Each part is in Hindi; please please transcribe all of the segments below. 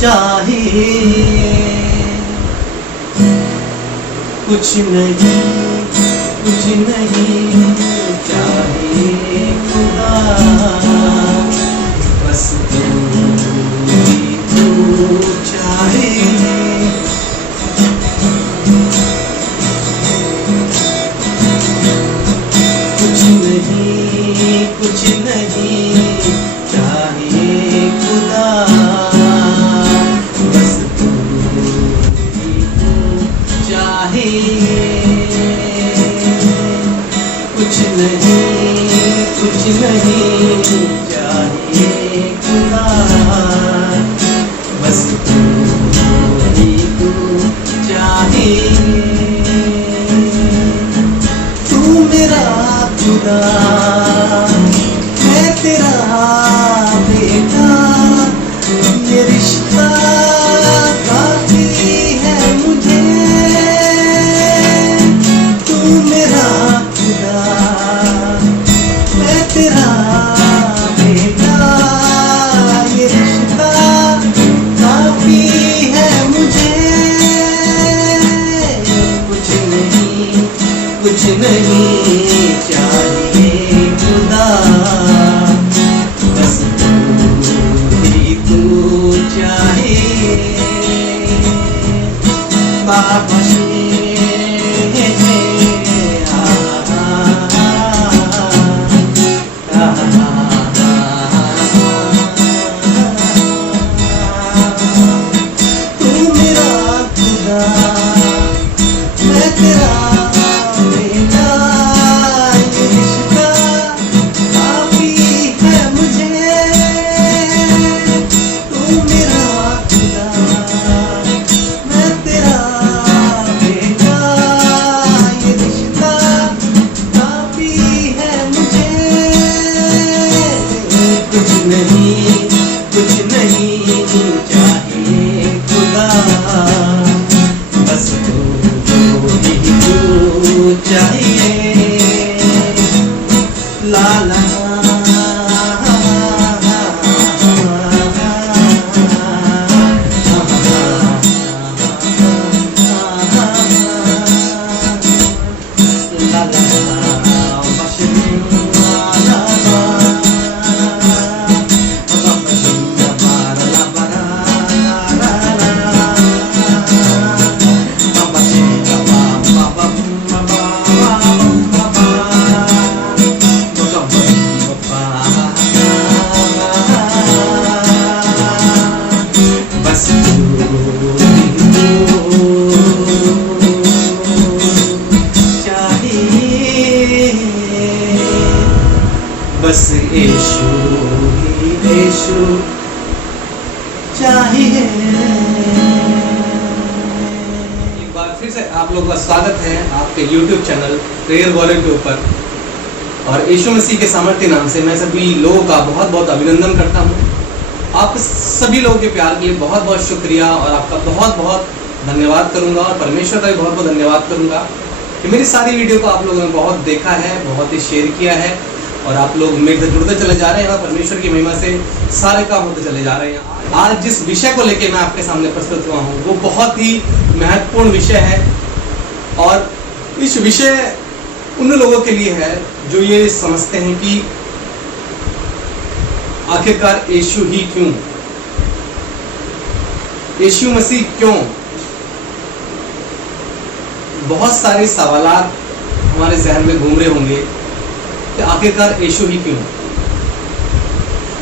चाहिए। कुछ नहीं चाहिए खुदा, बस तू ही तू चाहिए। कुछ नहीं चाहिए खुदा, बस तू ही तू चाहिए। कुछ नहीं चाहिए खुदा, बस तू ही तू चाहिए। तू मेरा खुदा, मैं तेरा बेटा, ये रिश्ता काफी है मुझे। तू मेरा खुदा, मैं तेरा बेटा, ये रिश्ता काफी है मुझे। कुछ नहीं चाहिए खुदा, बस तू ही तू चाहिए। बाबा तू मेरा खुदा, मैं तेरा बेटा, ये रिश्ता काफी है मुझे। तू मेरा खुदा, मैं तेरा बेटा, ये रिश्ता काफी है मुझे। कुछ नहीं चाहिए खुदा, बस तू ही तू चाहिए। ला ला बस यीशु चाहिए। एक बार फिर से आप लोगों का स्वागत है आपके YouTube चैनल प्रेयर वॉरियर के ऊपर। और यीशु मसीह के सामर्थ्य नाम से मैं सभी लोगों का बहुत बहुत अभिनंदन करता हूँ। आप सभी लोगों के प्यार के लिए बहुत बहुत शुक्रिया और आपका बहुत बहुत धन्यवाद करूँगा, और परमेश्वर का भी बहुत बहुत धन्यवाद करूँगा कि मेरी सारी वीडियो को आप लोगों ने बहुत देखा है, बहुत ही शेयर किया है, और आप लोग मेरे से जुड़ते चले जा रहे हैं और परमेश्वर की महिमा से सारे काम होते चले जा रहे हैं। आज जिस विषय को लेकर मैं आपके सामने प्रस्तुत हुआ हूँ वो बहुत ही महत्वपूर्ण विषय है, और इस विषय उन लोगों के लिए है जो ये समझते हैं कि आखिरकार यीशु ही क्यों, यीशु मसीह क्यों। बहुत सारे सवालात हमारे जहन में घूम रहे होंगे कि आखिरकार यीशु ही क्यों,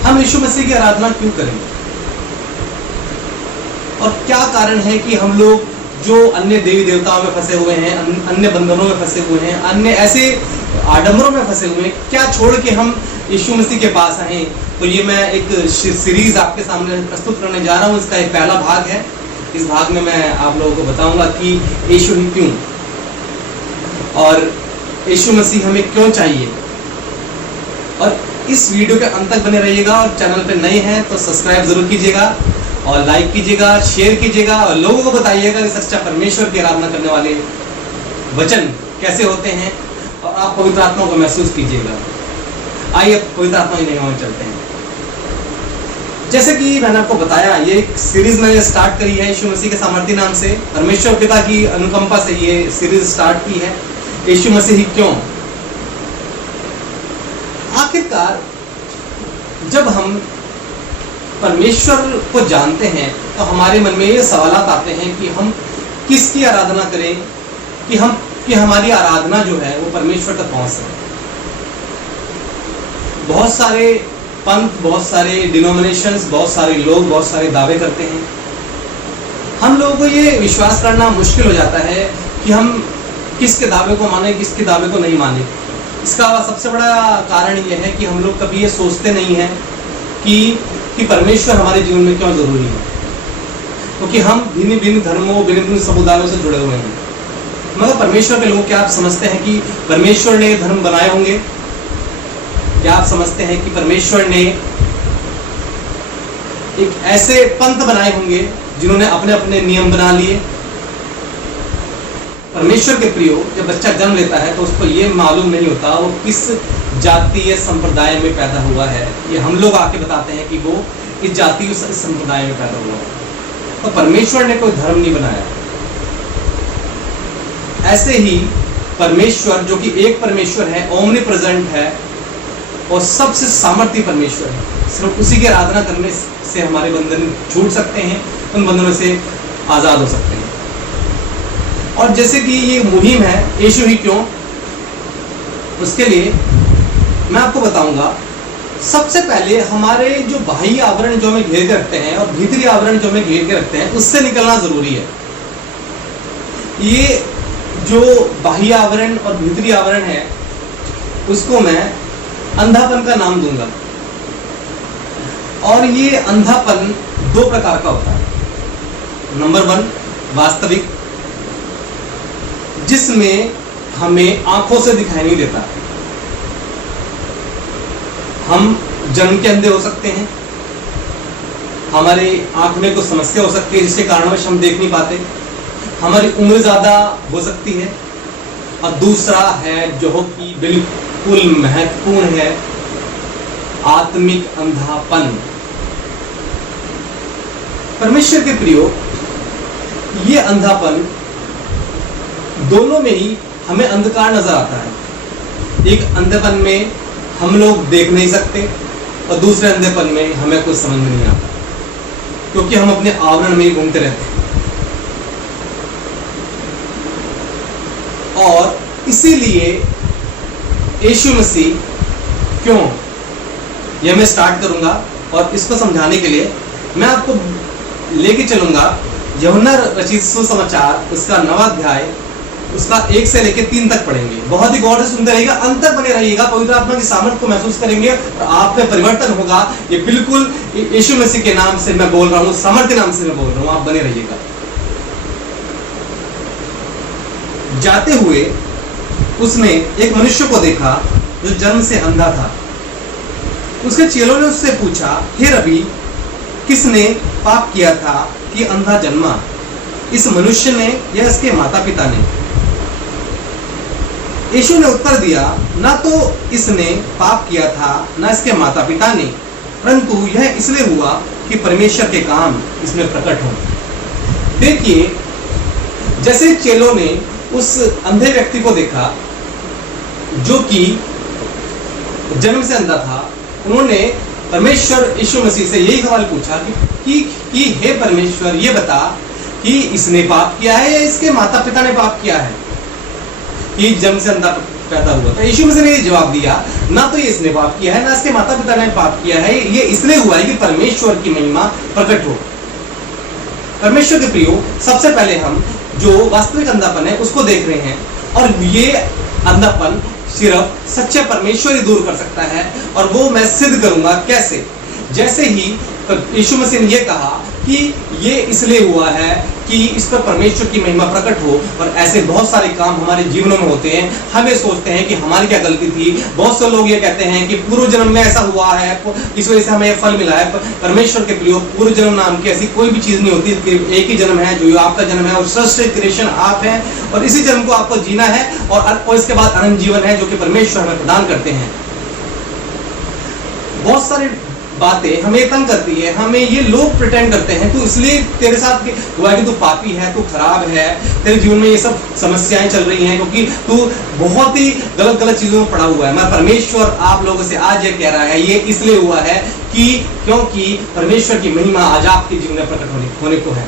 हम यीशु मसीह की आराधना क्यों करें, और क्या कारण है कि हम लोग जो अन्य देवी देवताओं में फंसे हुए हैं, अन्य बंधनों में फंसे हुए हैं, अन्य ऐसे आडंबरों में फंसे हुए हैं, क्या छोड़ के हम यीशु मसीह के पास आए। तो ये मैं एक सीरीज आपके सामने प्रस्तुत करने जा रहा हूँ। इसका एक पहला भाग है। इस भाग में मैं आप लोगों को बताऊंगा कि यीशु ही क्यों, और यीशु मसीह हमें क्यों चाहिए। और इस वीडियो के अंत तक बने रहिएगा, और चैनल पे नए हैं तो सब्सक्राइब जरूर कीजिएगा, और लाइक कीजिएगा, शेयर कीजिएगा, और लोगों को बताइएगा कि सच्चा परमेश्वर की आराधना करने वाले वचन कैसे होते हैं, और आप पवित्र आत्मा को महसूस कीजिएगा। आइए पवित्र आत्मा की महिमा में चलते हैं। जैसे कि मैंने आपको बताया, ये एक सीरीज मैंने स्टार्ट करी है यीशु मसीह के सामर्थ्य नाम से। परमेश्वर पिता की अनुकंपा से ये सीरीज स्टार्ट की है, यीशु मसीह क्यों। आखिरकार जब हम परमेश्वर को जानते हैं तो हमारे मन में ये सवालात आते हैं कि हम किसकी आराधना करें, कि हमारी आराधना जो है वो परमेश्वर तक पहुंच सके। बहुत सारे पंथ, बहुत सारे डिनोमिनेशंस, बहुत सारे लोग बहुत सारे दावे करते हैं। हम लोगों को ये विश्वास करना मुश्किल हो जाता है कि हम किसके दावे को माने, किसके दावे को नहीं माने। इसका सबसे बड़ा कारण ये है कि हम लोग कभी ये सोचते नहीं हैं कि परमेश्वर हमारे जीवन में क्यों जरूरी है, क्योंकि हम भिन्न भिन्न धर्मों, भिन्न भिन्न समुदायों से जुड़े हुए हैं। मगर परमेश्वर के लोग, क्या आप समझते हैं कि परमेश्वर ने धर्म बनाए होंगे? क्या आप समझते हैं कि परमेश्वर ने एक ऐसे पंथ बनाए होंगे जिन्होंने अपने अपने नियम बना लिए? परमेश्वर के प्रियो, जब बच्चा जन्म लेता है तो उसको ये मालूम नहीं होता वो किस जाति या संप्रदाय में पैदा हुआ है। ये हम लोग आके बताते हैं कि वो इस जाति उस संप्रदाय में पैदा हुआ है। तो परमेश्वर ने कोई धर्म नहीं बनाया। ऐसे ही परमेश्वर, जो कि एक परमेश्वर है, ओमनी प्रेजेंट है और सबसे सामर्थ्य परमेश्वर है, सिर्फ उसी की आराधना करने से हमारे बंधन छूट सकते हैं, उन बंधनों से आजाद हो सकते हैं। और जैसे कि ये मुहिम है यीशु ही क्यों, उसके लिए मैं आपको बताऊंगा। सबसे पहले हमारे जो बाह्य आवरण जो हमें घेर के रखते हैं और भीतरी आवरण जो हमें घेर के रखते हैं, उससे निकलना जरूरी है। ये जो बाह्य आवरण और भीतरी आवरण है, उसको मैं अंधापन का नाम दूंगा। और ये अंधापन दो प्रकार का होता है। नंबर 1, वास्तविक, जिसमें हमें आंखों से दिखाई नहीं देता। हम जन्म के अंधे हो सकते हैं, हमारे आंख में कुछ समस्या हो सकती है जिसके कारणवश हम देख नहीं पाते, हमारी उम्र ज्यादा हो सकती है। और दूसरा है जो कि बिल्कुल महत्वपूर्ण है, आत्मिक अंधापन। परमेश्वर के प्रियो, ये अंधापन, दोनों में ही हमें अंधकार नजर आता है। एक अंधेपन में हम लोग देख नहीं सकते और दूसरे अंधेपन में हमें कुछ समझ में नहीं आता, क्योंकि हम अपने आवरण में ही घूमते रहते हैं। और इसीलिए यीशु मसीह क्यों, यह मैं स्टार्ट करूंगा। और इसको समझाने के लिए मैं आपको लेके चलूंगा यूहन्ना रचित सुसमाचार, उसका 9वां अध्याय, उसका 1 से लेकर 3 तक पढ़ेंगे। बहुत ही गौर से सुनते रहिएगा, अंत तक बने रहिएगा, पवित्र आत्मा की सामर्थ को महसूस करेंगे और आप में परिवर्तन होगा। ये बिल्कुल यीशु मसीह के नाम से मैं बोल रहा हूँ, सामर्थ्य नाम से मैं बोल रहा हूँ, आप बने रहिएगा। जाते हुए उसने एक मनुष्य को देखा जो जन्म से अंधा था। उसके चेलों ने उससे पूछा, हे रबी, किसने पाप किया था कि अंधा जन्मा, इस मनुष्य ने या इसके माता पिता ने? यीशु ने उत्तर दिया, ना तो इसने पाप किया था ना इसके माता पिता ने, परंतु यह इसलिए हुआ कि परमेश्वर के काम इसमें प्रकट हो। देखिए, जैसे चेलों ने उस अंधे व्यक्ति को देखा जो कि जन्म से अंधा था, उन्होंने परमेश्वर यीशु मसीह से यही सवाल पूछा कि हे परमेश्वर, ये बता कि इसने पाप किया है या इसके माता पिता ने पाप किया है कि जन्म से अंधा पैदा हुआ। तो यीशु मसीह ने ये जवाब दिया, ना तो ये इसने पाप किया है ना इसके माता पिता ने पाप किया है, ये इसलिए हुआ है कि परमेश्वर की महिमा प्रकट हो। परमेश्वर के प्रियो, सबसे पहले हम जो वास्तविक अंधापन है उसको देख रहे हैं, और ये अंधापन सिर्फ सच्चे परमेश्वर ही दूर कर सकता है। और वो मैं सिद्ध करूंगा कैसे। जैसे ही यीशु मसीह ने ये कहा कि ये इसलिए हुआ है कि इस पर परमेश्वर की महिमा प्रकट हो, और ऐसे बहुत सारे काम हमारे जीवनों में होते हैं। हमें सोचते हैं कि हमारी क्या गलती थी। बहुत से लोग ये कहते हैं कि पूर्व जन्म में ऐसा हुआ है, इस वजह से हमें ये फल मिला है। परमेश्वर के प्रियो, पूर्व जन्म नाम की ऐसी कोई भी चीज नहीं होती। एक ही जन्म है जो आपका जन्म है, और श्रेष्ठ क्रिएशन आप हैं, और इसी जन्म को आपको जीना है, और इसके बाद अनंत जीवन है जो कि परमेश्वर हमें प्रदान करते हैं। बहुत सारे बातें हमें तंग करती है, हमें ये लोग प्रिटेंड करते हैं तू इसलिए तेरे साथ हुआ है कि तू पापी है, तू खराब है, तेरे जीवन में ये सब समस्याएं चल रही हैं क्योंकि तू बहुत ही गलत गलत चीजों में पड़ा हुआ है। मैं परमेश्वर आप लोगों से आज ये कह रहा है, ये इसलिए हुआ है कि क्योंकि परमेश्वर की महिमा आज आपके जीवन में प्रकट होने को है।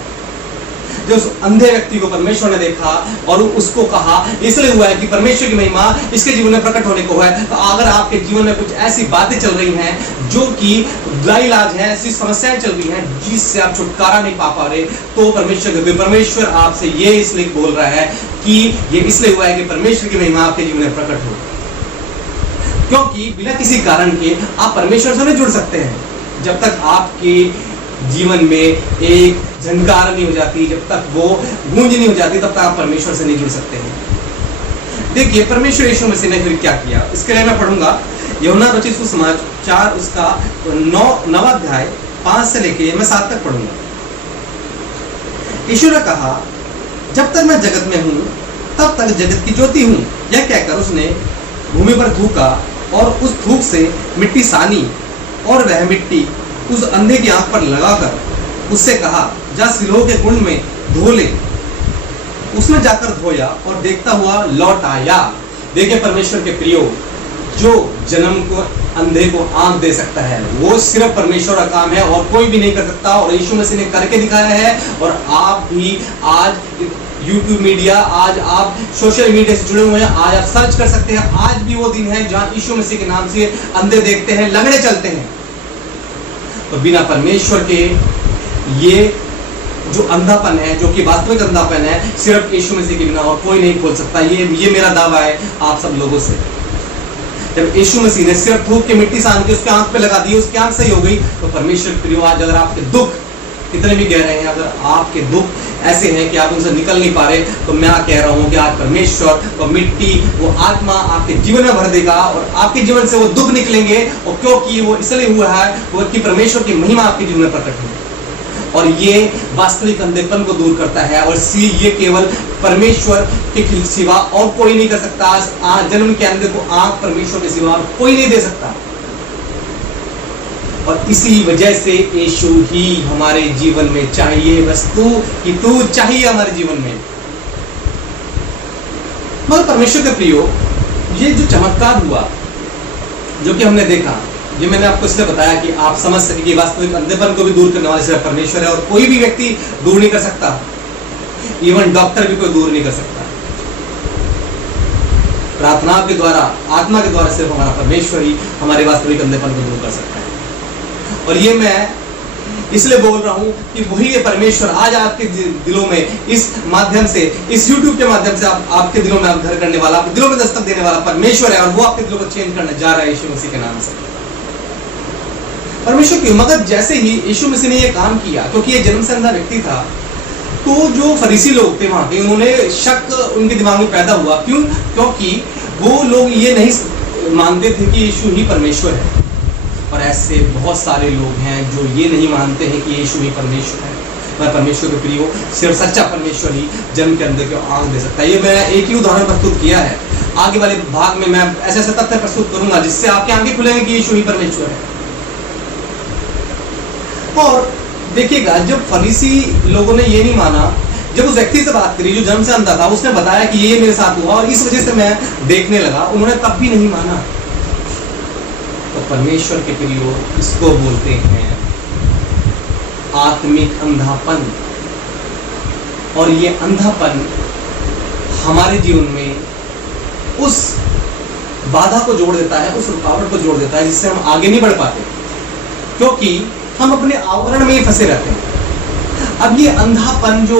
जो उस अंधे व्यक्ति को परमेश्वर ने देखा और उसको कहा इसलिए हुआ है कि परमेश्वर की महिमा इसके जीवन में प्रकट होने को है। तो अगर आपके जीवन में कुछ ऐसी बातें चल रही हैं जो कि लाइलाज है, ऐसी समस्याएं चल रही हैं जिससे आप छुटकारा नहीं पा रहे, तो परमेश्वर आपसे ये इसलिए बोल रहा है कि ये इसलिए हुआ है कि परमेश्वर की महिमा आपके जीवन में प्रकट हो। क्योंकि बिना किसी कारण के आप परमेश्वर से नहीं जुड़ सकते हैं। जब तक आपके जीवन में एक झनकार नहीं हो जाती, जब तक वो गूंज नहीं हो जाती, तब तक आप परमेश्वर से नहीं जुड़ सकते हैं। देखिए परमेश्वर यीशु मसीह ने फिर क्या किया, इसके लिए मैं पढ़ूंगा यूहन्ना रचित सुसमाचार उसका 9वां अध्याय 5 से लेके मैं 7 तक पढ़ूंगा। यीशु ने कहा, जब तक मैं जगत में हूं तब तक जगत की ज्योति हूं। यह कहकर उसने भूमि पर थूका और उस थूक से मिट्टी सानी और वह मिट्टी उस अंधे की आंख पर लगाकर उससे कहा, जा सिलोह के कुंड में धो ले। उसने जाकर धोया और देखता हुआ लौट आया। देखिए परमेश्वर के प्रियो, जो जन्म को अंधे को आंख दे सकता है वो सिर्फ परमेश्वर का काम है और कोई भी नहीं कर सकता, और यीशु मसीह ने करके दिखाया है। और आप भी आज यूट्यूब मीडिया, आज आप सोशल मीडिया से जुड़े हुए हैं, आज आप सर्च कर सकते हैं। आज भी वो दिन है जहां यीशु मसीह के नाम से अंधे देखते हैं, लंगड़े चलते हैं। तो बिना परमेश्वर के ये जो अंधापन है, जो कि वास्तविक अंधापन है, सिर्फ यीशु मसीह के बिना और कोई नहीं खोल सकता। ये मेरा दावा है आप सब लोगों से। जब यीशु मसीह ने सिर्फ थूक के मिट्टी सान के उसके आंख पे लगा दी, उसकी आंख सही हो गई, तो परमेश्वर प्रियो आज अगर आपके दुख कितने भी गहरे हैं, अगर आपके दुख ऐसे हैं कि आप उनसे निकल नहीं पा रहे, तो मैं कह रहा हूं कि आज परमेश्वर वो मिट्टी, वो आत्मा आपके जीवन में भर देगा और आपके जीवन से वो दुख निकलेंगे। और क्योंकि वो इसलिए हुआ है वो कि परमेश्वर की महिमा आपके जीवन में प्रकट हो, और ये वास्तविक अंधेपन को दूर करता है। और ये केवल परमेश्वर के सिवा और कोई नहीं कर सकता। आज जन्म के अंधे को आंख परमेश्वर के सिवा और कोई नहीं दे सकता, और इसी वजह से यीशु ही हमारे जीवन में चाहिए। बस तू चाहिए हमारे जीवन में। मगर परमेश्वर के प्रियो, ये जो चमत्कार हुआ, जो कि हमने देखा, ये मैंने आपको इसलिए बताया कि आप समझ सके कि वास्तविक अंधेपन को भी दूर करने वाला सिर्फ परमेश्वर है, और कोई भी व्यक्ति दूर नहीं कर सकता। इवन डॉक्टर भी कोई दूर नहीं कर सकता। प्रार्थना के द्वारा, आत्मा के द्वारा सिर्फ हमारा परमेश्वर ही हमारे वास्तविक अंधेपन को दूर कर सकता है। और ये मैं इसलिए बोल रहा हूं कि वही ये परमेश्वर आज आपके दिलों में इस माध्यम से, इस YouTube के माध्यम से आपके दिलों में आप घर करने वाला, आपके दिलों में दस्तक देने वाला परमेश्वर है, और वो आपके दिलों को चेंज करने जा रहा है यीशु मसीह के नाम से। परमेश्वर की मगर जैसे ही यीशु मसीह ने ये काम किया, क्योंकि ये जन्म से अंधा व्यक्ति था, तो जो फरीसी लोग थे वहां के, उन्होंने शक उनके दिमाग में पैदा हुआ। क्यों? क्योंकि वो लोग ये नहीं मानते थे कि यीशु ही परमेश्वर है। और ऐसे बहुत सारे लोग हैं जो ये नहीं मानते हैं कि यीशु ही परमेश्वर है। मैं परमेश्वर के प्रियो, सिर्फ सच्चा परमेश्वर ही जन्म के अंदर को आंख दे सकता है। ये मैं एक ही उदाहरण प्रस्तुत किया है। आगे वाले भाग में मैं ऐसे ऐसे तथ्य प्रस्तुत करूंगा जिससे आपकी आंखें खुलेंगी कि यीशु ही परमेश्वर है। और देखिएगा, जब फरीसी लोगों ने ये नहीं माना, जब उस व्यक्ति से बात करी जो जन्म से अंधा था, उसने बताया कि ये मेरे साथ हुआ और इस वजह से मैं देखने लगा, उन्होंने तब भी नहीं माना। तो परमेश्वर के प्रियो, इसको बोलते हैं आत्मिक अंधापन। और ये अंधापन हमारे जीवन में उस बाधा को जोड़ देता है, उस रुकावट को जोड़ देता है जिससे हम आगे नहीं बढ़ पाते, क्योंकि हम अपने आवरण में ही फंसे रहते हैं। अब ये अंधापन, जो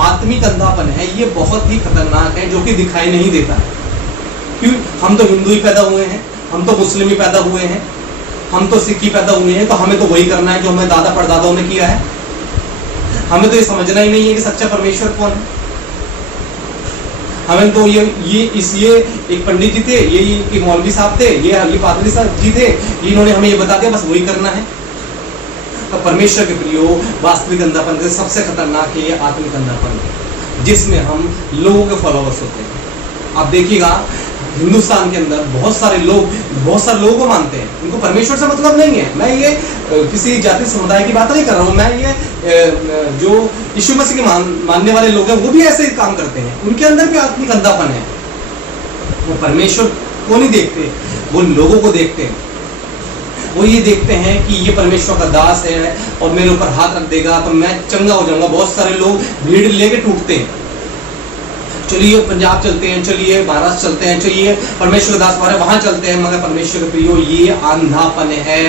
आत्मिक अंधापन है, ये बहुत ही खतरनाक है, जो कि दिखाई नहीं देता है। क्यों? हम तो हिंदू ही पैदा हुए हैं, हम तो मुस्लिम ही पैदा हुए हैं, हम तो सिख ही पैदा हुए हैं, तो हमें तो वही करना है जो हमें दादा परदादाओं ने किया है। हमें तो ये समझना ही नहीं है कि सच्चा परमेश्वर कौन है। हमें तो ये एक पंडित जी थे, ये मौलवी साहब थे, ये पादरी साहब जी थे, इन्होंने हमें ये बता दिया, बस वही करना है। तो परमेश्वर के प्रियो, वास्तविक अंधापन से सबसे खतरनाक है ये आत्मिक अंधापन, जिसमें हम लोगों के फॉलोअर्स होते हैं। आप देखिएगा, हिंदुस्तान के अंदर बहुत सारे लोगों को मानते हैं, उनको परमेश्वर से मतलब नहीं है। मैं ये किसी जाति समुदाय की बात नहीं कर रहा हूँ, मैं ये जो यीशु मसीह के मानने वाले लोग हैं वो भी ऐसे ही काम करते हैं, उनके अंदर भी आत्मिक अंधापन है। वो परमेश्वर को नहीं देखते, वो लोगों को देखते हैं। वो ये देखते हैं कि ये परमेश्वर का दास है और मेरे ऊपर हाथ रख देगा तो मैं चंगा हो जाऊंगा। बहुत सारे लोग भीड़ लेके टूटते हैं, चलिए पंजाब चलते हैं, चलिए महाराष्ट्र चलते हैं, चलिए परमेश्वर दास वाले वहां चलते हैं। मगर परमेश्वर के प्रियो, ये अंधापन है,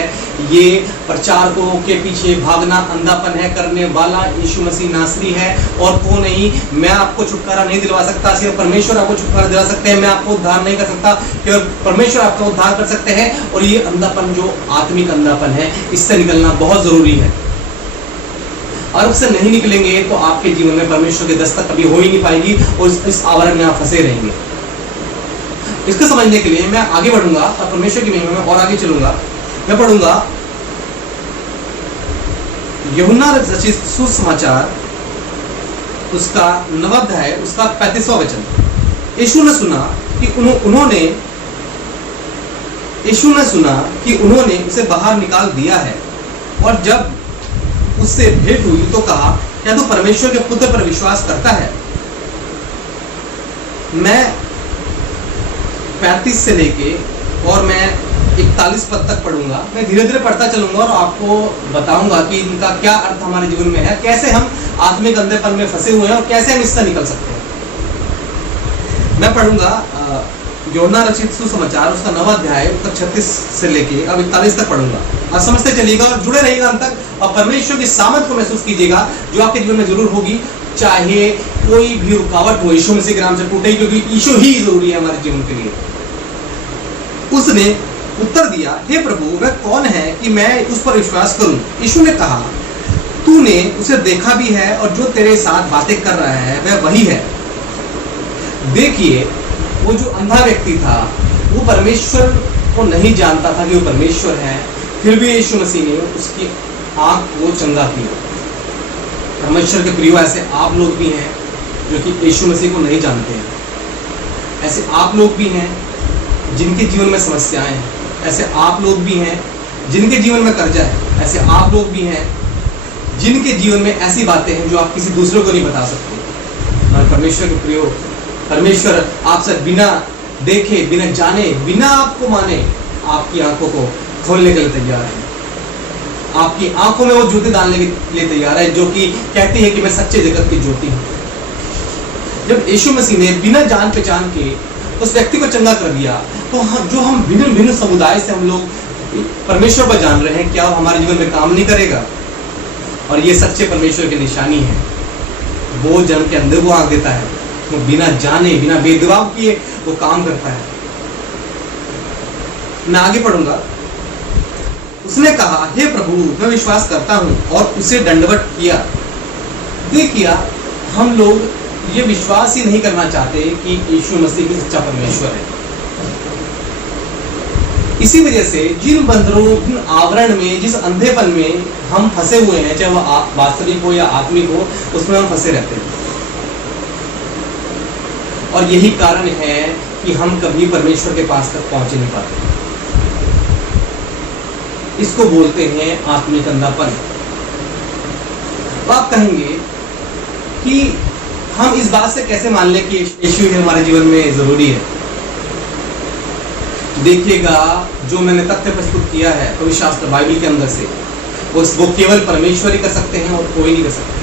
ये प्रचारकों के पीछे भागना अंधापन है। करने वाला यीशु मसीह नासरी है और को नहीं। मैं आपको छुटकारा नहीं दिलवा सकता, सिर्फ परमेश्वर आपको छुटकारा दिला सकते हैं। मैं आपको उद्धार नहीं कर सकता, केवल परमेश्वर आपका उद्धार कर सकते हैं। और ये अंधापन जो आत्मिक अंधापन है, इससे निकलना बहुत जरूरी है। और उससे नहीं निकलेंगे तो आपके जीवन में परमेश्वर की दस्तक कभी हो ही नहीं पाएगी और इस आवरण में आप फंसे रहेंगे। इसको समझने के लिए मैं आगे बढ़ूंगा और परमेश्वर की महिमा में और आगे चलूंगा। मैं पढ़ूंगा यूहन्ना रचित सुसमाचार, उसका 9वां अध्याय, उसका 35वां वचन। यीशु ने सुना कि उन्होंने उसे बाहर निकाल दिया है, और जब उससे भेंट हुई तो कहा, क्या तू परमेश्वर के पुत्र पर विश्वास करता है? मैं 35 से लेके और मैं 41 पद तक पढ़ूंगा। मैं धीरे धीरे पढ़ता चलूंगा और आपको बताऊंगा कि इनका क्या अर्थ हमारे जीवन में है, कैसे हम आत्मिक अंधेपन में फंसे हुए हैं और कैसे हम इससे निकल सकते हैं। मैं पढ़ूंगा यूहन्ना रचित सुसमाचार, उसका 9वां अध्याय, उसका 36 से लेके अब 41 तक पढ़ूंगा। आप समझते चलिएगा और जुड़े रहिएगा अंत तक, और परमेश्वर की सामर्थ को महसूस कीजिएगा जो आपके जीवन में जरूर होगी। चाहे कोई भी रुकावट हो, यीशु मसीह के नाम से टूटे, क्योंकि यीशु ही जरूरी है हमारे जीवन के लिए। उसने उत्तर दिया, हे प्रभु, वह कौन है कि मैं उस पर विश्वास करूं? यीशु ने कहा, तूने उसे देखा भी है और जो तेरे साथ बातें कर रहा है वह वही है। देखिए, वो जो अंधा व्यक्ति था वो परमेश्वर को नहीं जानता था कि वो परमेश्वर है, फिर भी यीशु मसीह ने उसकी आंख को चंगा किया। परमेश्वर के प्रियो, ऐसे आप लोग भी हैं जो कि यीशु मसीह को नहीं जानते हैं। ऐसे आप लोग भी हैं जिनके जीवन में समस्याएं हैं। ऐसे आप लोग भी हैं जिनके जीवन में कर्जा है। ऐसे आप लोग भी हैं जिनके जीवन में ऐसी बातें हैं जो आप किसी दूसरे को नहीं बता सकते। और परमेश्वर के प्रियो, परमेश्वर आपसे बिना देखे, बिना जाने, बिना आपको माने आपकी आंखों को खोलने के लिए तैयार है। आपकी आंखों में वो ज्योति डालने के लिए तैयार है जो कि कहती है कि मैं सच्चे जगत की ज्योति हूं। जब यीशु मसीह ने बिना जान पहचान के उस व्यक्ति को चंगा कर दिया, तो हम भिन्न भिन्न समुदाय से हम लोग परमेश्वर पर जान रहे हैं, क्या वो हमारे जीवन में काम नहीं करेगा? और ये सच्चे परमेश्वर की निशानी है। वो जन के अंदर वो आंख देता है, वो बिना जाने, बिना भेदभाव किए वो काम करता है। मैं आगे पढ़ूंगा। उसने कहा, हे प्रभु, मैं विश्वास करता हूं, और उसे दंडवत किया। देखिए, हम लोग ये विश्वास ही नहीं करना चाहते कि यीशु मसीह भी सच्चा परमेश्वर है। इसी वजह से जिन बंधनों, जिन आवरण में, जिस अंधेपन में हम फंसे हुए हैं, चाहे वह वास्तविक हो या आत्मिक हो, उसमें हम फंसे रहते हैं। और यही कारण है कि हम कभी परमेश्वर के पास तक पहुंच नहीं पाते। इसको बोलते हैं आत्मिक अंधापन। तो आप कहेंगे कि हम इस बात से कैसे मान लें कि यीशु ही हमारे जीवन में जरूरी है? देखिएगा, जो मैंने तथ्य प्रस्तुत किया है पवित्र शास्त्र बाइबल के अंदर से, वो केवल परमेश्वर ही कर सकते हैं और कोई नहीं कर सकते।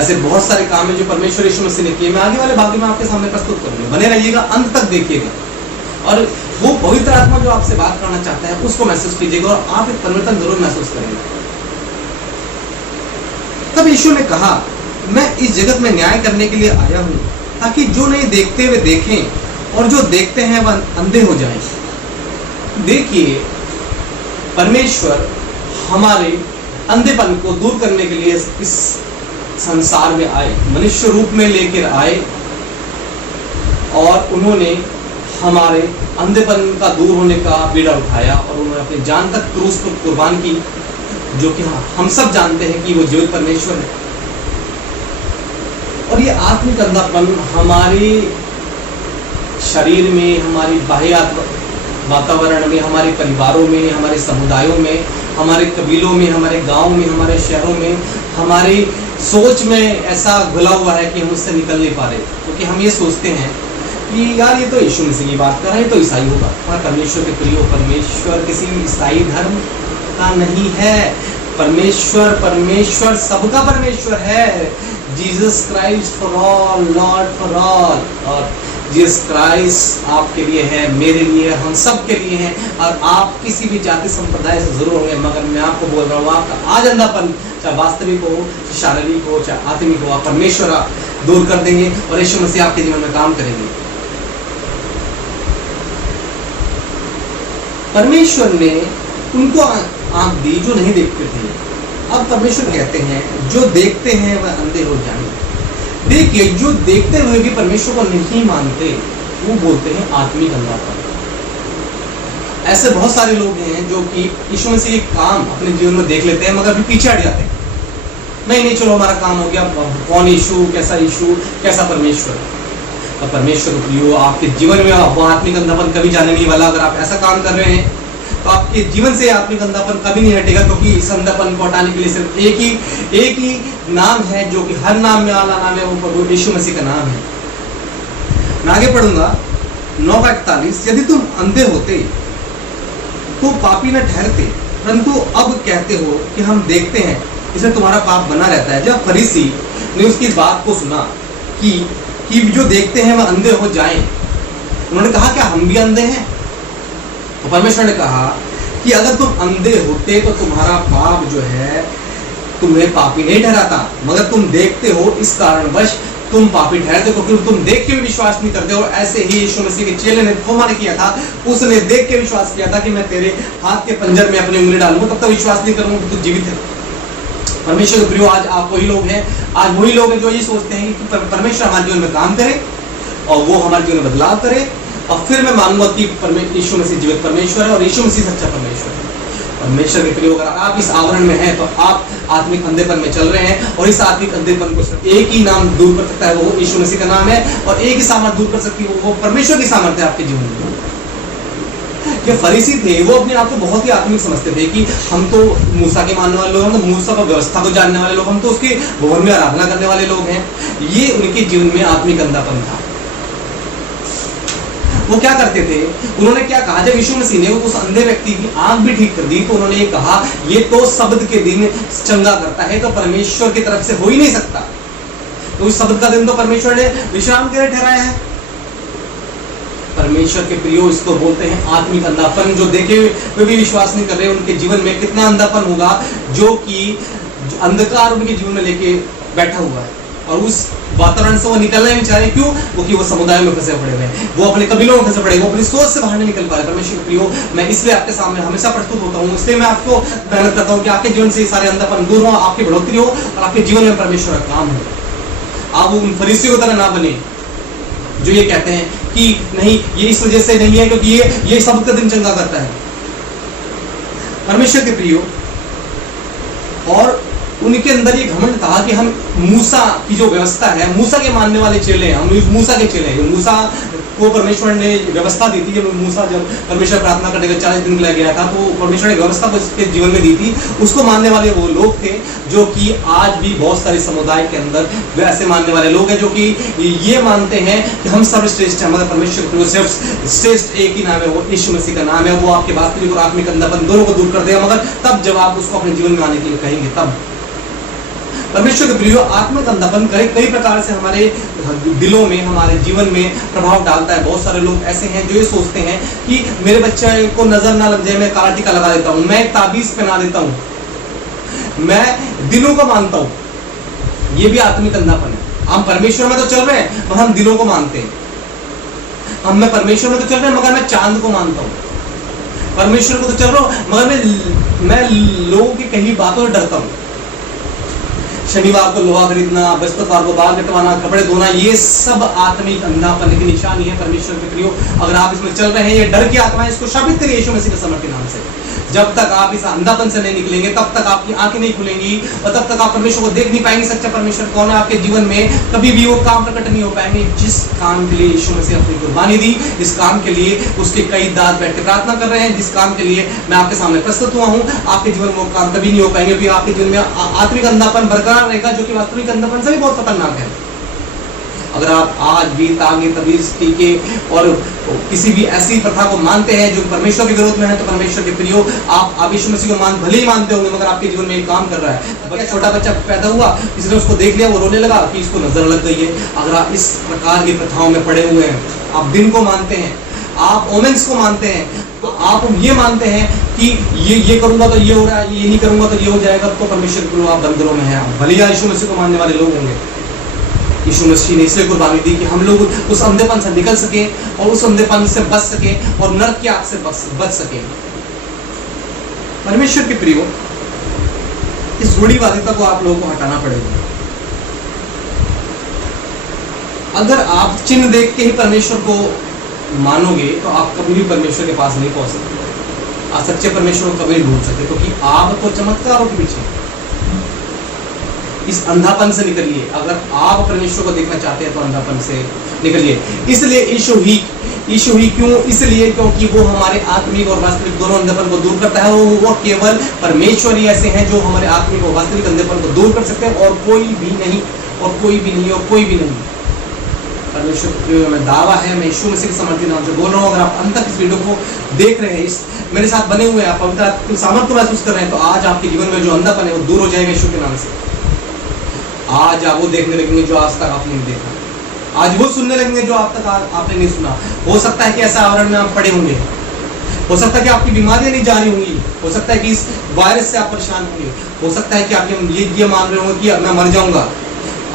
ऐसे बहुत सारे काम हैं जो परमेश्वर यीशु मसीह ने किए। मैं आगे वाले भाग में आपके सामने प्रस्तुत करूंगा, बने रहिएगा, अंत तक देखिएगा। और वो पवित्र आत्मा जो आपसे बात करना चाहता है उसको महसूस कीजिएगा और आप एक परिवर्तन जरूर महसूस करेंगे। तब यीशु ने कहा, मैं इस जगत में न्याय करने के लिए आया हूं, ताकि जो नहीं देखते वे देखें और जो देखते हैं वह अंधे हो जाएं। देखिए, परमेश्वर हमारे अंधेपन को दूर करने के लिए इस संसार में आए, मनुष्य रूप में लेकर आए, और उन्होंने हमारे अंधेपन का दूर होने का बीड़ा उठाया और उन्होंने अपनी जान तक क्रूस पर कुर्बान की, जो कि हम सब जानते हैं कि वो जीवित परमेश्वर है। और ये आत्मिक अंधापन हमारे शरीर में, हमारी बाह्य वातावरण में, हमारे परिवारों में, हमारे समुदायों में, हमारे कबीलों में, हमारे गांव में, हमारे शहरों में, हमारी सोच में ऐसा घुला हुआ है कि हम उससे निकल नहीं पा रहे, क्योंकि हम ये सोचते हैं कि यार ये तो यीशु मसीह की बात कर रहा है, तो ईसाई होगा। हाँ, परमेश्वर के प्रियो, परमेश्वर किसी ईसाई धर्म का नहीं है। परमेश्वर सबका परमेश्वर है। Jesus Christ for all, Lord for all. और जीसस क्राइस्ट आपके लिए है, मेरे लिए है, हम सब के लिए है। और आप किसी भी जाति संप्रदाय से जरूर होंगे, मगर मैं आपको बोल रहा हूँ, आपका आज अंधापन, चाहे वास्तविक हो, शारीरिक हो, चाहे आत्मिक हो, आप परमेश्वर दूर कर देंगे और यीशु मसीह आपके जीवन में काम करेंगे। परमेश्वर ने उनको आंख दी जो नहीं देखते थे। अब परमेश्वर कहते हैं जो देखते हैं वह अंधे हो जाएंगे। देखिए, जो देखते हुए भी परमेश्वर को नहीं मानते, वो बोलते हैं आत्मिक अंधापन। ऐसे बहुत सारे लोग हैं जो कि यीशु मसीह के काम अपने जीवन में देख लेते हैं, मगर फिर पीछे हट जाते हैं। नहीं, चलो हमारा काम हो गया, कौन यीशु, कैसा परमेश्वर। तो परमेश्वर प्रियो, आपके जीवन में वो आत्मिक अंधापन कभी जाने नहीं वाला। अगर आप ऐसा काम कर रहे हैं तो आपके जीवन से आत्मिक अंधापन कभी नहीं हटेगा, क्योंकि इस अंधापन को हटाने के लिए सिर्फ एक ही नाम है, जो कि हर नाम में आला नाम है, वो यीशु मसीह का नाम है। मैं आगे पढ़ूंगा 9:41। यदि तुम अंधे होते तो पापी न ठहरते, परंतु अब कहते हो कि हम देखते हैं, इसलिए तुम्हारा पाप बना रहता है। जब फरीसी ने उसकी बात को सुना कि जो देखते हैं वह अंधे हो जाएं, उन्होंने कहा क्या हम भी अंधे हैं? तो परमेश्वर ने कहा कि अगर तुम अंधे होते तो तुम्हारा पाप जो है तुम्हें पापी नहीं ठहराता, मगर तुम देखते हो, इस कारणवश तुम पापी ठहरते, क्योंकि तुम देख के भी विश्वास नहीं करते हो। ऐसे ही यीशु मसीह के चेले ने थोमा ने किया था, उसने देख के विश्वास किया था कि मैं तेरे हाथ के पंजर में अपनी उंगली डालूंगा, तब तक विश्वास नहीं करूंगा कि तू जीवित है। परमेश्वर के प्रियो, आज आप वही लोग हैं, आज वही लोग हैं जो ये सोचते हैं कि परमेश्वर हमारे जीवन में काम करे और वो हमारे जीवन में बदलाव करे, और फिर मैं मानूंगा कि यीशु मसीह जीवित परमेश्वर है और यीशु मसीह सच्चा परमेश्वर है। परमेश्वर के प्रियो, अगर आप इस आवरण में हैं तो आप आत्मिक अंधेपन में चल रहे हैं, और इस आत्मिक अंधेपन को सिर्फ एक ही नाम दूर कर सकता है, वो यीशु मसीह का नाम है। और एक ही सामर्थ्य दूर कर सकती है, वो परमेश्वर की सामर्थ्य है आपके जीवन में। जो फरीसी थे वो अपने आप को बहुत ही आत्मिक समझते थे कि हम तो मूसा के मानने वाले लोग, हम तो मूसा की व्यवस्था को जानने वाले लोग, हम तो उसके भवन में आराधना करने वाले लोग हैं। ये उनके जीवन में आत्मिक अंधापन था। वो क्या करते थे, उन्होंने क्या कहा, जब यीशु मसीह ने उस अंधे व्यक्ति की आंख भी ठीक कर दी, तो उन्होंने ये कहा ये तो शब्द के दिन चंगा करता है, तो परमेश्वर की तरफ से हो ही नहीं सकता। तो उस शब्द का दिन तो परमेश्वर ने विश्राम के लिए ठहराया है। परमेश्वर के प्रियो, इसको बोलते हैं आत्मिक अंधापन। जो देखे हुए भी विश्वास नहीं कर रहे, उनके जीवन में कितना अंधापन होगा, जो कि अंधकार उनके जीवन में लेके बैठा हुआ है, और उस वातावरण से वो निकलना ही नहीं चाह रहे। क्यों? क्योंकि वो समुदाय में फंसे पड़े हुए हैं, वो अपने कबीलों में फंसे पड़े, वो अपनी सोच से बाहर नहीं निकल पा रहे। परमेश्वर के प्रियो, मैं इसलिए आपके सामने हमेशा प्रस्तुत होता हूँ, इसलिए मैं आपको मेहनत करता हूँ कि आपके जीवन से ये सारे अंधापन दूर हो, आपकी बढ़ोतरी हो, और आपके जीवन में परमेश्वर का काम हो। आप उन फरीसियों की तरह ना बने जो ये कहते हैं कि नहीं, ये इस वजह से नहीं है क्योंकि ये शब्द का दिन चंगा करता है। परमेश्वर के प्रियो, और उनके अंदर ये घमंड था कि हम मूसा की जो व्यवस्था है, मूसा के मानने वाले चेले हैं, हम मूसा के चेले हैं। मूसा को परमेश्वर ने व्यवस्था दी थी। जब मूसा जब परमेश्वर प्रार्थना करने के 40 दिन के लिए गया था, तो परमेश्वर ने व्यवस्था उसके जीवन में दी थी। उसको मानने वाले वो लोग थे जो कि आज भी बहुत सारे समुदाय के अंदर वैसे मानने वाले लोग हैं, जो कि ये मानते हैं कि हम सर्वश्रेष्ठ हैं, मतलब परमेश्वर सिर्फ श्रेष्ठ एक ही नाम है, वो यीशु मसीह का नाम है। वो आपके वास्तविक और आत्मिक अंधापन दोनों को दूर कर देगा, मगर तब जब आप उसको अपने जीवन में आने के लिए कहेंगे तब। परमेश्वर के प्रियो, आत्मिक अंधापन कई प्रकार से हमारे दिलों में, हमारे जीवन में प्रभाव डालता है। बहुत सारे लोग ऐसे हैं जो ये सोचते हैं कि मेरे बच्चे को नजर ना लग जाए, मैं काला टीका लगा देता हूँ, मैं एक ताबीज पहना देता हूँ, मैं दिलों को मानता हूँ। ये भी आत्मिक अंधापन है। हम परमेश्वर में तो चल रहे हैं और हम दिलों को मानते हैं। मैं परमेश्वर में तो चल रहे हैं, मगर मैं चांद को मानता हूँ। परमेश्वर को तो चल रहा हूँ, मगर मैं लोगों की कही बातों से डरता हूँ। शनिवार को लोहा खरीदना, बृहस्पतिवार को बाल कटवाना, कपड़े धोना, ये सब आत्मिक अंधापन की निशानी है। परमेश्वर के प्रियो, अगर आप इसमें चल रहे हैं, ये डर की आत्मा है, इसको शापित करिए यीशु मसीह के सामर्थ्य नाम से। जब तक आप इस अंधापन से नहीं निकलेंगे तब तक आपकी आंखें नहीं खुलेंगी और तब तक आप परमेश्वर को देख नहीं पाएंगे। सच्चा परमेश्वर कौन है आपके जीवन में, कभी भी वो काम प्रकट नहीं हो पाएंगे जिस काम के लिए यीशु मसीह अपनी कुर्बानी दी। इस काम के लिए उसके कई दास बैठ के प्रार्थना कर रहे हैं, जिस काम के लिए मैं आपके सामने प्रस्तुत हुआ हूँ, आपके जीवन में वो काम कभी नहीं हो पाएंगे, क्योंकि आपके जीवन में आत्मिक अंधापन बरकरार रहेगा, जो कि वास्तविक अंधापन से भी बहुत खतरनाक है। अगर आप आज भी तागे तबीज टीके और किसी भी ऐसी प्रथा को मानते हैं जो परमेश्वर के विरोध में है, तो परमेश्वर के प्रियो आप यीशु मसीह को भले ही मानते होंगे, मगर आपके जीवन में एक काम कर रहा है। छोटा बच्चा पैदा हुआ, किसी ने उसको देख लिया, वो रोने लगा कि इसको नजर लग गई है। अगर आप इस प्रकार की प्रथाओं में पड़े हुए हैं, आप दिन को मानते हैं, आप ओमेंस को मानते हैं, तो आप ये मानते हैं कि ये करूंगा तो ये हो रहा है, ये नहीं करूंगा तो ये हो जाएगा, तो परमेश्वर के आप बंदरों में हैं। भले यीशु मसीह को मानने वाले लोग होंगे। यीशु मसीह ने इसलिए कुर्बानी दी कि हम लोग उस अंधेपन से निकल सके और उस अंधेपन से बच सके और नरक की आग से बच सके। परमेश्वर के प्रियो, इस रूढ़िवादिता को आप लोगों को हटाना पड़ेगा। अगर आप चिन्ह देख के ही परमेश्वर को मानोगे तो आप कभी भी परमेश्वर के पास नहीं पहुंच सकते। आप सच्चे परमेश्वर को कभी नहीं ढूंढ सकते, क्योंकि आप तो चमत्कारों के पीछे। इस अंधापन से निकलिए। अगर आप परमेश्वर को देखना चाहते हैं तो अंधापन से निकलिए। इसलिए यीशु ही क्यों? इसलिए क्योंकि वो हमारे आत्मिक और वास्तविक दोनों अंधेपन को दूर करता है। वो केवल परमेश्वर ही ऐसे हैं जो हमारे आत्मिक और वास्तविक अंधेपन को दूर कर सकते हैं, और कोई भी नहीं, और कोई भी नहीं, और कोई भी नहीं। परमेश्वर में दावा है, मैं यीशु मसीह के समर्थी नाम से बोल रहा हूँ। अगर आप अंत तक इस वीडियो को देख रहे हैं, इस मेरे साथ बने हुए हैं, आप पवित्र आत्मा की सामर्थ्य को महसूस कर रहे हैं, तो आज आपके जीवन में जो अंधापन है वो दूर हो जाएगा यीशु के नाम से। आज आप वो देखने लगेंगे जो आज तक आपने नहीं देखा। आज वो सुनने लगेंगे जो आप तक आपने नहीं सुना। हो सकता है कि ऐसा आवरण में आप पड़े होंगे, हो सकता है कि आपकी बीमारियां नहीं जा रही होंगी, हो सकता है कि इस वायरस से आप परेशान होंगे, हो सकता है कि आप ये मान रहे होंगे कि मैं मर जाऊंगा,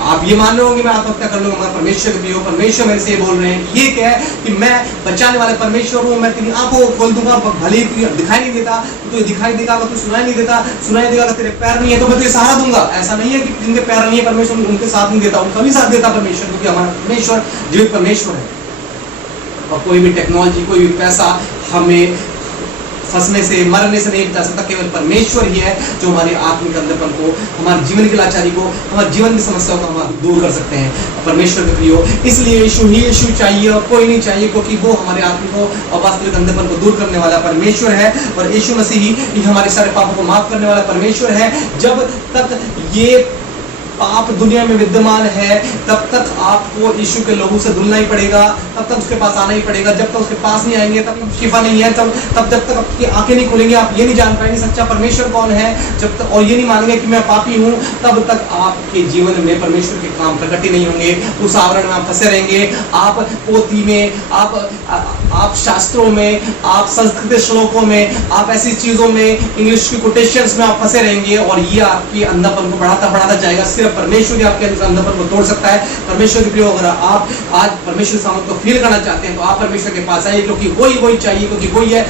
आप ये मान रहे होंगे मैं आत्महत्या कर लूंगा। परमेश्वर के प्रियो, परमेश्वर मेरे से बोल रहे हैं, ये क्या है कि मैं बचाने वाले परमेश्वर हूँ। मैं तेरी आंखों को खोल दूंगा, भले ही दिखाई नहीं देता तो दिखाई देगा, अगर तू सुनाई नहीं देता, सुनाई देगा, अगर तेरे पैर नहीं है तो मैं तुझे सहारा दूंगा। ऐसा नहीं है कि जिनके पैर नहीं है परमेश्वर उनके साथ नहीं देता, उनका भी साथ देता परमेश्वर, क्योंकि हमारा परमेश्वर जीवित परमेश्वर है। और कोई भी टेक्नोलॉजी, कोई भी पैसा हमें फंसने से, मरने से नहीं बचा सकता। केवल परमेश्वर ही है जो हमारे आत्मिक अंधेपन को, हमारे जीवन की लाचारी को, हमारे जीवन की समस्याओं को हम दूर कर सकते हैं। परमेश्वर के प्रियो, इसलिए यीशु चाहिए और कोई नहीं चाहिए, क्योंकि वो हमारे आत्मिक और वास्तविक अंधेपन को दूर करने वाला परमेश्वर है। और यीशु मसीह ही हमारे सारे पापों को माफ करने वाला परमेश्वर है। जब तक ये पाप दुनिया में विद्यमान है, तब तक आपको यीशु के लहू से धुलना ही पड़ेगा, तब तक उसके पास आना ही पड़ेगा। जब तक उसके पास नहीं आएंगे तब तक शिफा नहीं है, तब जब तक आपकी आंखें नहीं खुलेंगी, आप ये नहीं जान पाएंगे सच्चा परमेश्वर कौन है, जब तक और ये नहीं मानेंगे कि मैं पापी हूँ, तब तक आपके जीवन में परमेश्वर के काम प्रकट ही नहीं होंगे। उस आवरण में आप फंसे रहेंगे। आप पोथी में, आप शास्त्रों में, आप संस्कृत श्लोकों में, आप ऐसी चीजों में, इंग्लिश की कोटेशंस में आप फंसे रहेंगे, और ये आपके अंधापन को बढ़ाता जाएगा। सिर्फ परमेश्वर ही आपके अंधापन को तोड़ सकता है। परमेश्वर के प्रिय, अगर आप आज परमेश्वर सामर्थ को फील करना चाहते हैं तो आप परमेश्वर के पास आइए, क्योंकि वही चाहिए, क्योंकि वही है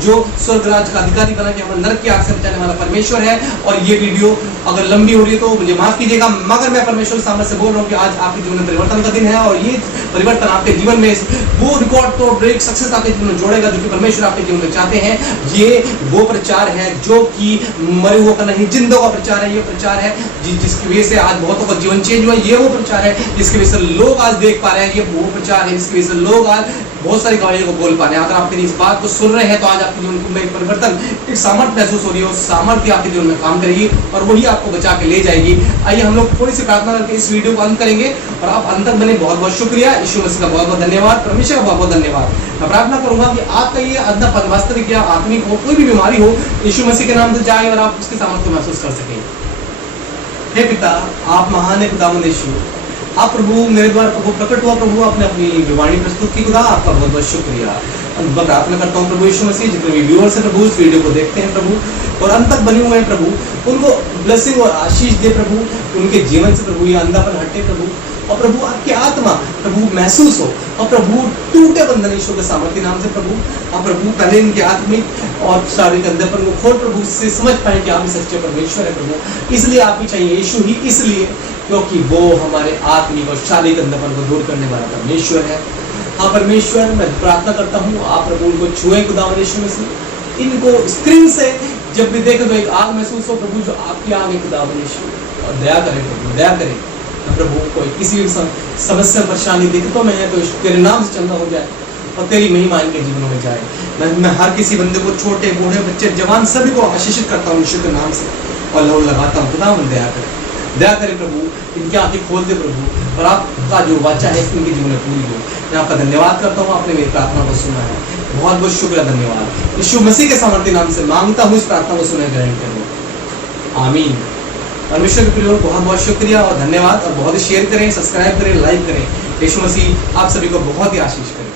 जो स्वर्ग राज्य का अधिकारी बना के हमें नरक की आग से बचाने वाला परमेश्वर है। और ये वीडियो अगर लंबी हो रही है तो मुझे माफ कीजिएगा, मगर मैं परमेश्वर के सामने से बोल रहा हूँ कि आज आपके जीवन में परिवर्तन का दिन है, और ये परिवर्तन आपके जीवन में वो रिकॉर्ड तोड़ ब्रेक सक्सेस आपके जीवन में जोड़ेगा जो कि परमेश्वर आपके जीवन में चाहते हैं। ये वो प्रचार है जो कि मरे हुए का नहीं, जिंदों का प्रचार है। ये प्रचार है जिसकी वजह से आज बहुतों का जीवन चेंज हुआ। ये वो प्रचार है जिसकी वजह से लोग आज देख पा रहे हैं। ये वो प्रचार है जिसकी वजह से लोग आज बहुत सारी गवाहियों को बोल पा रहे हैं। अगर आप इस बात को सुन रहे हैं तो आज आपके जीवन में एक परिवर्तन, एक सामर्थ्य महसूस हो रही है। सामर्थ्य आपके जीवन में काम करेगी और वही आपको बचा के ले जाएगी। आइए हम लोग थोड़ी सी प्रार्थना करके इस वीडियो को अंत करेंगे, और आप अंत तक बने। बहुत बहुत शुक्रिया। यीशु मसीह का बहुत बहुत धन्यवाद, परमेश्वर का बहुत बहुत धन्यवाद। मैं प्रार्थना करूंगा कि आपका ये अंधापन, वास्तविक या आत्मिक हो, कोई भी बीमारी हो, यीशु मसीह के नाम से जाए और आप उसके सामर्थ्य को महसूस कर सकें। हे पिता, आप महान है खुदावंद यीशु। आप प्रभु मेरे द्वारा प्रभु प्रकट हुआ, प्रभु आपने अपनी वाणी प्रस्तुत की, खुदा आपका बहुत बहुत शुक्रिया। मैं प्रार्थना करता हूँ प्रभु यीशु मसीह, जितने भी व्यूअर्स हैं प्रभु इस वीडियो को देखते हैं प्रभु और अंत तक बने हुए हैं प्रभु, उनको ब्लेसिंग और आशीष दे प्रभु, उनके जीवन से प्रभु ये अंधापन हटे प्रभु, और प्रभु आपकी आत्मा प्रभु महसूस हो, और प्रभु टूटे बंधन यीशु के सामर्थ्य नाम से प्रभु, और प्रभु पहले इनके आत्मिक और शारीरिक अंधेपन को खोल प्रभु, से समझ पाए कि आप ही सच्चे परमेश्वर है प्रभु। इसलिए आप ही चाहिए यीशु ही, इसलिए क्योंकि वो हमारे आत्मिक और शारीरिक अंधेपन को दूर करने वाला परमेश्वर है। हाँ परमेश्वर, मैं प्रार्थना करता हूँ आप प्रभु उनको छुए खुदावंद यीशु मसीह, इनको स्क्रीन से जब भी देखे तो एक आग महसूस हो, प्रभु जो आपकी आग है खुदावन यीशु, और दया करें प्रभु, दया करें प्रभु। कोई किसी भी समस्या परेशानी दिक्कतों में है तो तेरे नाम से चंगा हो जाए और तेरी महिमा इनके जीवनों में जाए। मैं हर किसी बंदे को, छोटे बूढ़े बच्चे जवान सभी को आशीषित करता हूँ यीशु के नाम से और लहू लगाता हूँ। खुदावन दया करें, दया करें प्रभु, इनकी आंखें खोल दे प्रभु, और आपका जो वाचा है इनके जीवन में पूरी हो। मैं आपका धन्यवाद करता हूँ, आपने मेरी प्रार्थना को सुना है, बहुत बहुत शुक्रिया, धन्यवाद। यीशु मसीह के सामर्थ्य नाम से मांगता हूँ, इस प्रार्थना को सुने, ग्रहण करो, आमीन। परमेश्वर के प्रिय, बहुत बहुत शुक्रिया और धन्यवाद, और बहुत ही शेयर करें, सब्सक्राइब करें, लाइक करें। यीशु मसीह आप सभी को बहुत ही आशीष करें।